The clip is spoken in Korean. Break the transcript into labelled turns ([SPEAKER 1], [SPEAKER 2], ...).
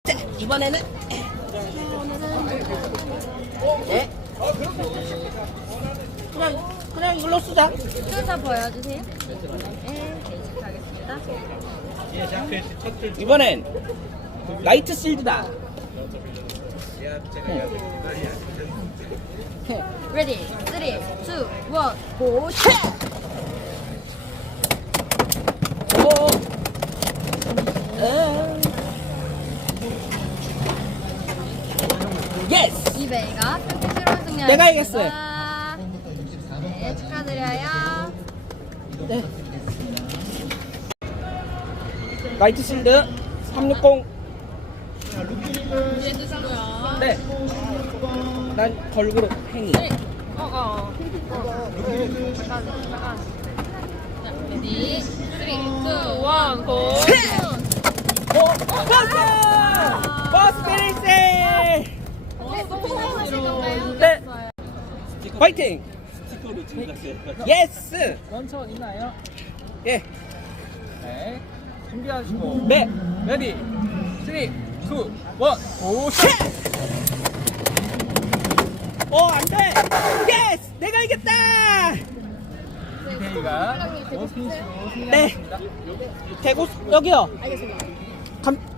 [SPEAKER 1] 자, 이번에는 네. 그냥 이걸로 쓰자.
[SPEAKER 2] 순서 보여주세요. 네, 시작하겠습니다.
[SPEAKER 1] 이번엔 라이트 실드다.
[SPEAKER 2] 레디, 3, 2, 1, 고! 샷!
[SPEAKER 1] 오. 예스.
[SPEAKER 2] 이베이가 팬티스러운 승리하였습니다.
[SPEAKER 1] 내가 이겼어요.
[SPEAKER 2] 네, 축하드려요.
[SPEAKER 1] 네. 라이트 실드 360. 네. 난 걸그룹 행위.
[SPEAKER 2] 잠깐. 레디, 3, 2, 1, 고!
[SPEAKER 1] 버스 피니시! 네. 파이팅! 예스!
[SPEAKER 3] 원천 있나요?
[SPEAKER 1] 예.
[SPEAKER 3] 네. 준비하시고.
[SPEAKER 1] 네.
[SPEAKER 3] 레디. 3, 2, 1, 고!
[SPEAKER 1] 샷! 안 돼! 예스! 내가 이겼다!
[SPEAKER 3] 이베이가 원피니시로
[SPEAKER 1] 네.
[SPEAKER 3] 승리하였습니다.
[SPEAKER 1] 대구, 여기요.
[SPEAKER 2] 알겠습니다.
[SPEAKER 1] 감,